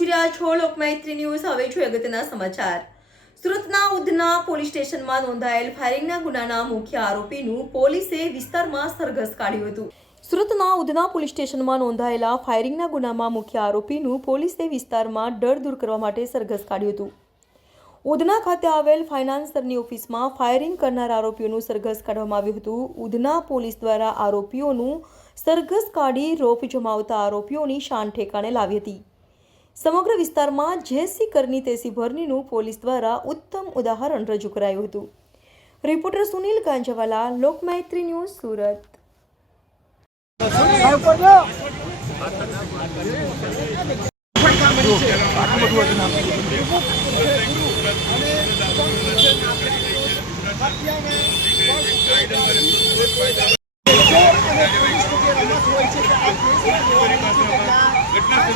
જોઈ રહ્યા છો લોકમૈત્રી ન્યૂઝ। હવે જોઈએ અગત્યના સમાચાર। સુરતના ઉધના પોલીસ સ્ટેશનમાં નોંધાયેલ ફાયરિંગના ગુનાના મુખ્ય આરોપીનું પોલીસે વિસ્તારમાં સરઘસ કાઢ્યું હતું। સુરતના ઉધના પોલીસ સ્ટેશનમાં નોંધાયેલા ફાયરિંગના ગુનામાં મુખ્ય આરોપીનું પોલીસે વિસ્તારમાં ડર દૂર કરવા માટે સરઘસ કાઢ્યું હતું। ઉધના ખાતે આવેલ ફાઇનાન્સરની ઓફિસમાં ફાયરિંગ કરનાર આરોપીઓનું સરઘસ કાઢવામાં આવ્યું હતું। ઉધના પોલીસ દ્વારા આરોપીઓનું સરઘસ કાઢી રોપ જમાવતા આરોપીઓની શાન ઠેકાણે લાવી હતી। સમગ્ર વિસ્તારમાં જેસી કરની તેસી ભરનીનું પોલીસ દ્વારા ઉત્તમ ઉદાહરણ રજૂ કરાયું હતું। Reporter Sunil Ganjawala, Lokmaitri news, Surat. ઘટના